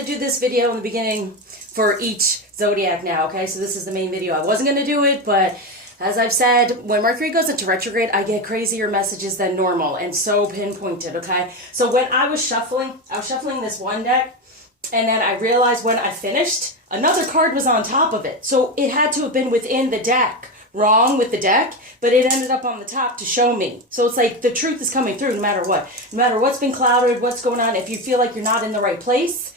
to do this video in the beginning for each zodiac now, okay? So this is the main video. I wasn't going to do it, but as I've said, when Mercury goes into retrograde, I get crazier messages than normal and so pinpointed, okay? So when I was shuffling this one deck, and then I realized when I finished, another card was on top of it. So it had to have been within the deck. Wrong with the deck, but it ended up on the top to show me. So it's like the truth is coming through no matter what. No matter what's been clouded, what's going on. If you feel like you're not in the right place,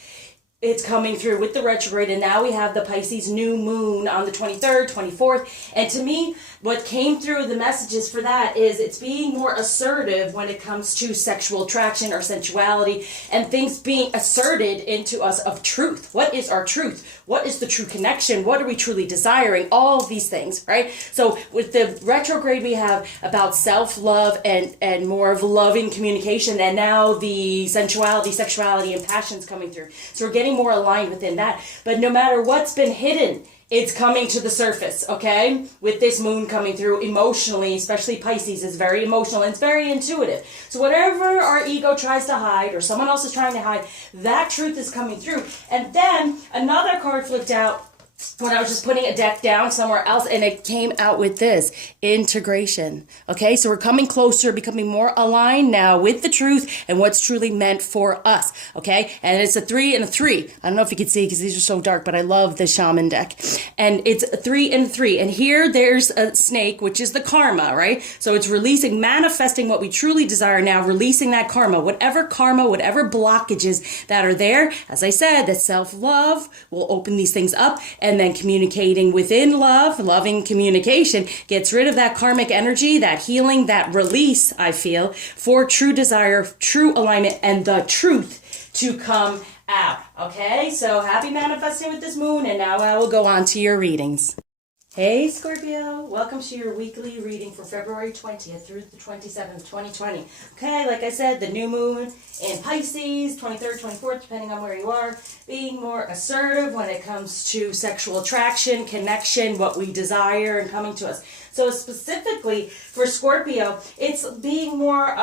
it's coming through with the retrograde. And now we have the Pisces new moon on the 23rd, 24th. And to me, what came through the messages for that is it's being more assertive when it comes to sexual attraction or sensuality and things being asserted into us of truth. What is our truth? What is the true connection? What are we truly desiring? All of these things, right? So with the retrograde, we have about self-love and more of loving communication. And now the sensuality, sexuality, and passions coming through. So we're getting more aligned within that. But no matter what's been hidden, it's coming to the surface, okay? With this moon coming through emotionally, especially Pisces is very emotional and it's very intuitive. So whatever our ego tries to hide or someone else is trying to hide, that truth is coming through. And then another card flipped out when I was just putting a deck down somewhere else, and it came out with this, integration. Okay, so we're coming closer, becoming more aligned now with the truth and what's truly meant for us. Okay, and it's a 3 and a 3. I don't know if you can see because these are so dark, but I love the shaman deck. And it's a 3 and 3. And here there's a snake, which is the karma, right? So it's releasing, manifesting what we truly desire now, releasing that karma, whatever blockages that are there. As I said, that self-love will open these things up. And then communicating within love, loving communication, gets rid of that karmic energy, that healing, that release, I feel, for true desire, true alignment, and the truth to come out. Okay, so happy manifesting with this moon, and now I will go on to your readings. Hey Scorpio, welcome to your weekly reading for February 20th through the 27th, 2020. Okay, like I said, the new moon in Pisces, 23rd, 24th, depending on where you are, being more assertive when it comes to sexual attraction, connection, what we desire, and coming to us. So specifically for Scorpio, it's being more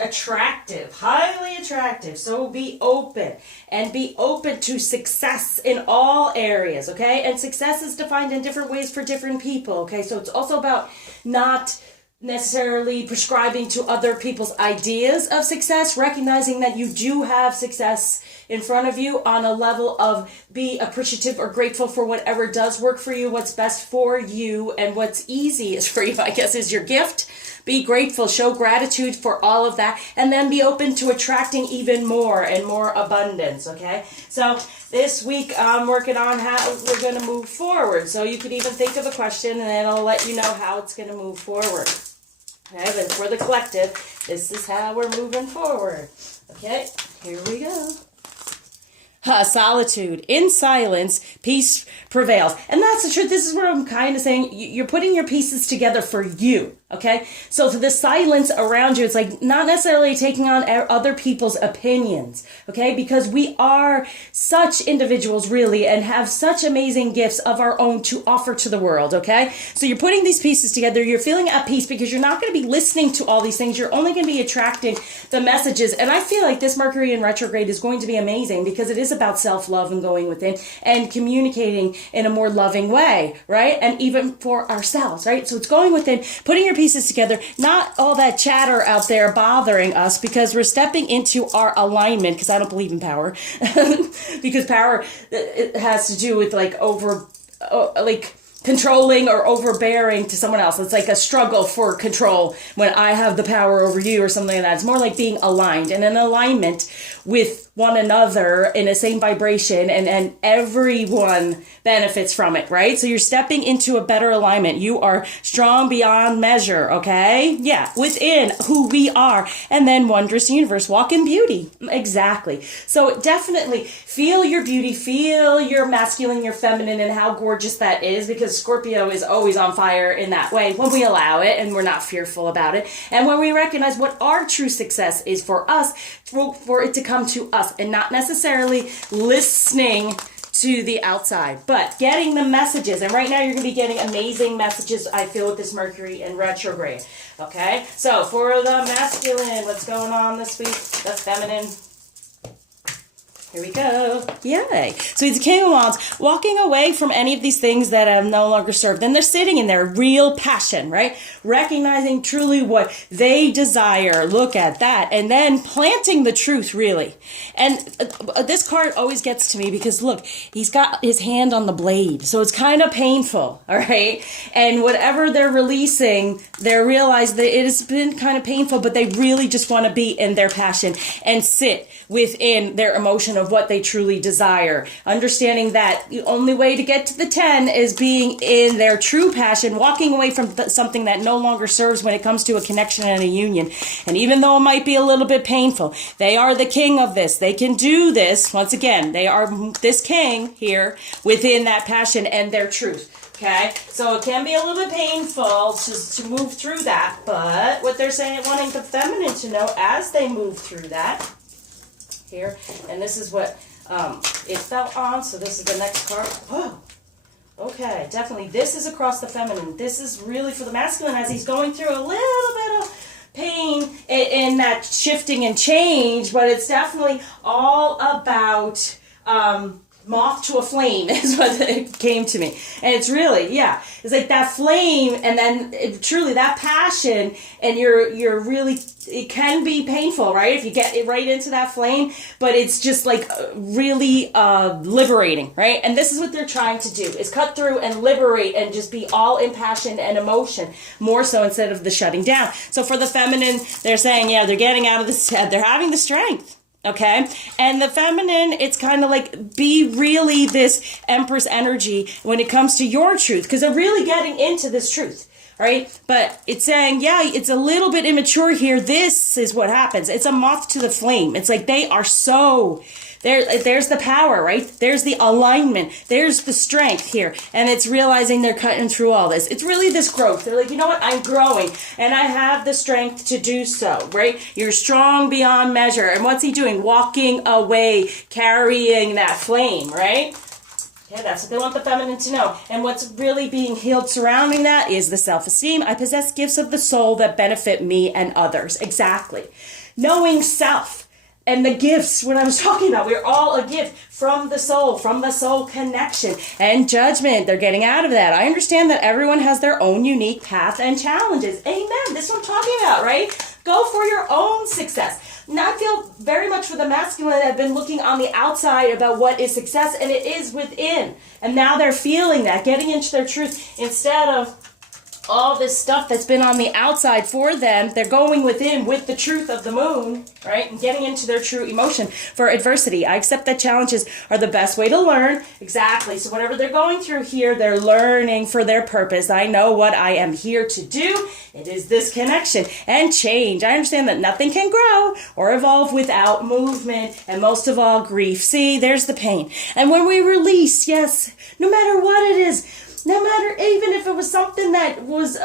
attractive, highly attractive. So be open and be open to success in all areas, okay? And success is defined in different ways for different people, okay? So it's also about not necessarily prescribing to other people's ideas of success, recognizing that you do have success in front of you on a level of be appreciative or grateful for whatever does work for you, what's best for you, and what's easiest for you, I guess, is your gift. Be grateful, show gratitude for all of that, and then be open to attracting even more and more abundance, okay? So this week I'm working on how we're going to move forward. So you could even think of a question and then I'll let you know how it's going to move forward. Okay, but for the collective, this is how we're moving forward. Okay, here we go. Solitude. In silence, peace prevails. And that's the truth. This is where I'm kind of saying you're putting your pieces together for you. Okay. So for the silence around you, it's like not necessarily taking on other people's opinions. Okay. Because we are such individuals really and have such amazing gifts of our own to offer to the world. Okay. So you're putting these pieces together. You're feeling at peace because you're not going to be listening to all these things. You're only going to be attracting the messages. And I feel like this Mercury in retrograde is going to be amazing because it is about self-love and going within and communicating in a more loving way, right? And even for ourselves, right? So it's going within, putting your pieces together, not all that chatter out there bothering us because we're stepping into our alignment, because I don't believe in power, because power it has to do with like controlling or overbearing to someone else. It's like a struggle for control when I have the power over you or something like that. It's more like being aligned and in alignment with one another in the same vibration, and everyone benefits from it, right? So you're stepping into a better alignment. You are strong beyond measure, okay? Yeah, within who we are. And then wondrous universe, walk in beauty. Exactly. So definitely feel your beauty, feel your masculine, your feminine, and how gorgeous that is, because Scorpio is always on fire in that way when we allow it and we're not fearful about it. And when we recognize what our true success is for us, for it to come to us and not necessarily listening to the outside, but getting the messages. And right now you're going to be getting amazing messages, I feel, with this Mercury in retrograde. Okay, so for the masculine, what's going on this week? The feminine. Here we go. Yay. So he's the King of Wands, walking away from any of these things that have no longer served. And they're sitting in their real passion, right? Recognizing truly what they desire. Look at that. And then planting the truth, really. And this card always gets to me because, look, he's got his hand on the blade. So it's kind of painful, all right? And whatever they're releasing, they realize that it has been kind of painful, but they really just want to be in their passion and sit within their emotion of what they truly desire. Understanding that the only way to get to the 10 is being in their true passion, walking away from something that no longer serves when it comes to a connection and a union. And even though it might be a little bit painful, they are the king of this. They can do this. Once again, they are this king here within that passion and their truth. Okay, so it can be a little bit painful to move through that, but what they're saying, wanting the feminine to know as they move through that here, and this is what it fell on, so this is the next card. Whoa. Okay, definitely, this is across the feminine. This is really for the masculine as he's going through a little bit of pain in that shifting and change, but it's definitely all about moth to a flame is what it came to me. And it's really, yeah, it's like that flame, and then truly that passion, and you're really, it can be painful, right, if you get it right into that flame, but it's just like really liberating, right? And this is what they're trying to do, is cut through and liberate and just be all in passion and emotion, more so instead of the shutting down. So for the feminine, they're saying, yeah, they're getting out of this, they're having the strength. Okay, and the feminine, it's kind of like be really this Empress energy when it comes to your truth, because they're really getting into this truth, right? But it's saying, yeah, it's a little bit immature here. This is what happens. It's a moth to the flame. It's like they are so... There's the power, right? There's the alignment. There's the strength here. And it's realizing they're cutting through all this. It's really this growth. They're like, you know what? I'm growing and I have the strength to do so, right? You're strong beyond measure. And what's he doing? Walking away, carrying that flame, right? Yeah, that's what they want the feminine to know. And what's really being healed surrounding that is the self-esteem. I possess gifts of the soul that benefit me and others. Exactly. Knowing self. And the gifts, what I was talking about, we're all a gift from the soul connection and judgment. They're getting out of that. I understand that everyone has their own unique path and challenges. Amen. This is what I'm talking about, right? Go for your own success. Now I feel very much for the masculine that have been looking on the outside about what is success, and it is within. And now they're feeling that, getting into their truth instead of all this stuff that's been on the outside for them. They're going within with the truth of the moon, right? And getting into their true emotion for adversity. I accept that challenges are the best way to learn. Exactly. So whatever they're going through here, they're learning for their purpose. I know what I am here to do. It is this connection and change. I understand that nothing can grow or evolve without movement, and most of all, grief. See, there's the pain. And when we release, yes, no matter what it is, no matter, even if it was something that was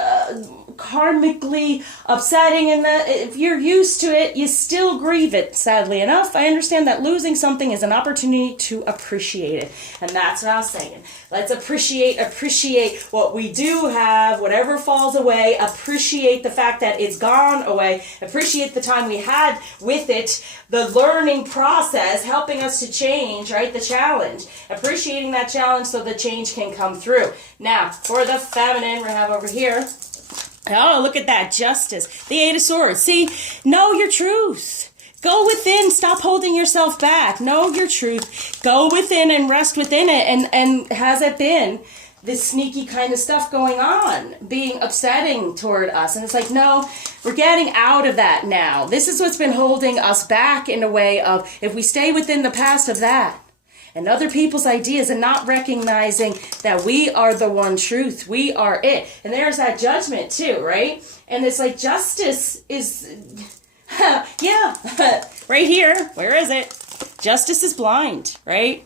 karmically upsetting, and that if you're used to it, you still grieve it. Sadly enough, I understand that losing something is an opportunity to appreciate it. And that's what I was saying. Let's appreciate what we do have, whatever falls away. Appreciate the fact that it's gone away. Appreciate the time we had with it, the learning process, helping us to change, right? The challenge. Appreciating that challenge so the change can come through. Now, for the feminine, we have over here, oh, look at that, justice. The Eight of Swords. See, know your truth. Go within. Stop holding yourself back. Know your truth. Go within and rest within it. And has it been this sneaky kind of stuff going on, being upsetting toward us? And it's like, no, we're getting out of that now. This is what's been holding us back in a way of, if we stay within the past of that and other people's ideas and not recognizing that we are the one truth, we are it. And there's that judgment too, right? And it's like justice is, yeah, right here. Where is it? Justice is blind, right?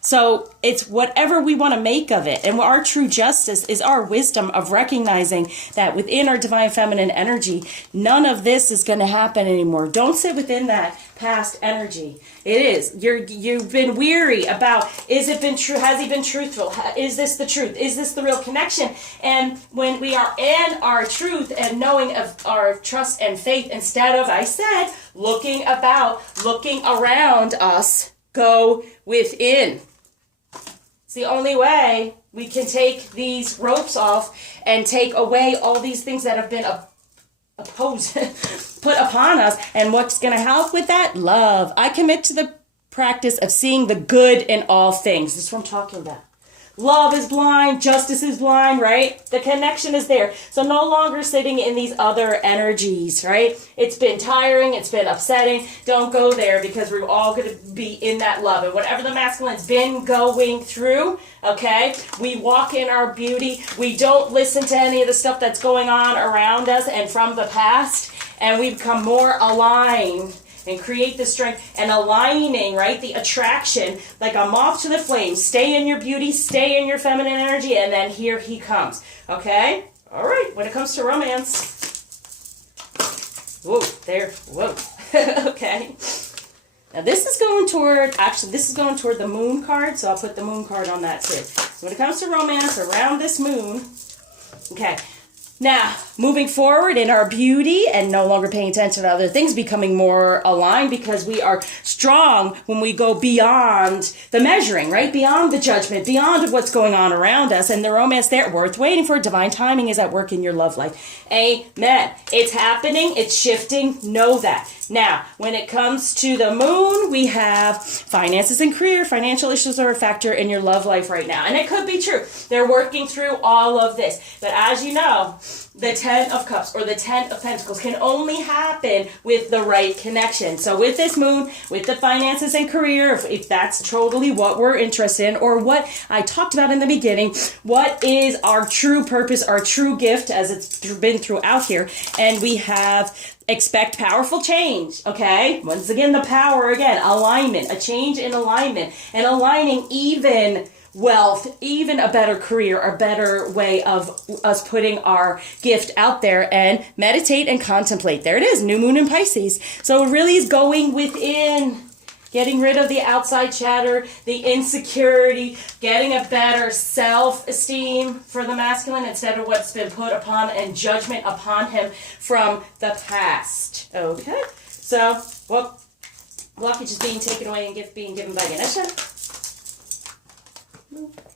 So it's whatever we want to make of it. And our true justice is our wisdom of recognizing that within our divine feminine energy, none of this is going to happen anymore. Don't sit within that past energy. It is. You've been weary about, is it been true? Has he been truthful? Is this the truth? Is this the real connection? And when we are in our truth and knowing of our trust and faith, instead of, I said, looking around us, go within. It's the only way we can take these ropes off and take away all these things that have been put upon us. And what's going to help with that? Love. I commit to the practice of seeing the good in all things. This is what I'm talking about. Love is blind, justice is blind, right? The connection is there. So no longer sitting in these other energies, right? It's been tiring, it's been upsetting. Don't go there, because we're all going to be in that love. And whatever the masculine's been going through, okay, we walk in our beauty. We don't listen to any of the stuff that's going on around us and from the past, and we become more aligned and create the strength and aligning, right? The attraction, like a moth to the flame. Stay in your beauty, stay in your feminine energy, and then here he comes. Okay? All right. When it comes to romance. Whoa, there. Whoa. Okay. Now this is going toward, actually this is going toward the moon card, so I'll put the moon card on that too. So when it comes to romance around this moon, okay. Now, moving forward in our beauty and no longer paying attention to other things, becoming more aligned, because we are strong when we go beyond the measuring, right? Beyond the judgment, beyond what's going on around us. And the romance there, worth waiting for. Divine timing is at work in your love life. Amen. It's happening. It's shifting. Know that. Now, when it comes to the moon, we have finances and career. Financial issues are a factor in your love life right now. And it could be true. They're working through all of this. But as you know, the 10 of Cups or the 10 of Pentacles can only happen with the right connection. So with this moon, with the finances and career, if that's totally what we're interested in, or what I talked about in the beginning, what is our true purpose, our true gift, as it's been throughout here, and we have expect powerful change, okay? Once again, the power again, alignment, a change in alignment, and aligning even wealth, even a better career, a better way of us putting our gift out there, and meditate and contemplate. There it is, new moon in Pisces. So it really is going within, getting rid of the outside chatter, the insecurity, getting a better self-esteem for the masculine instead of what's been put upon and judgment upon him from the past. Okay? So, well, blockage is being taken away and gift being given by Ganesha.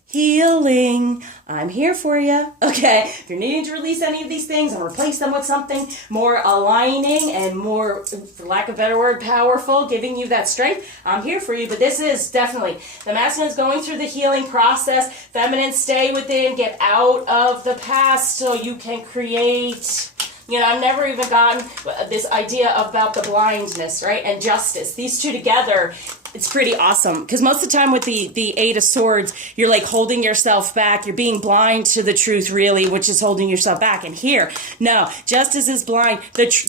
Healing. I'm here for you. Okay. If you're needing to release any of these things and replace them with something more aligning and more, for lack of a better word, powerful, giving you that strength, I'm here for you. But this is definitely, the masculine is going through the healing process. Feminine, stay within, get out of the past so you can create. You know, I've never even gotten this idea about the blindness, right? And justice. These two together, it's pretty awesome. Because most of the time with the Eight of Swords, you're like holding yourself back. You're being blind to the truth, really, which is holding yourself back. And here, no, justice is blind.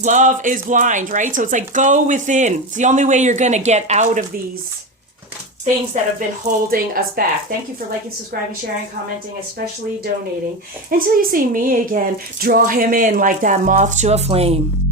Love is blind, right? So it's like, go within. It's the only way you're going to get out of these things that have been holding us back. Thank you for liking, subscribing, sharing, commenting, especially donating. Until you see me again, draw him in like that moth to a flame.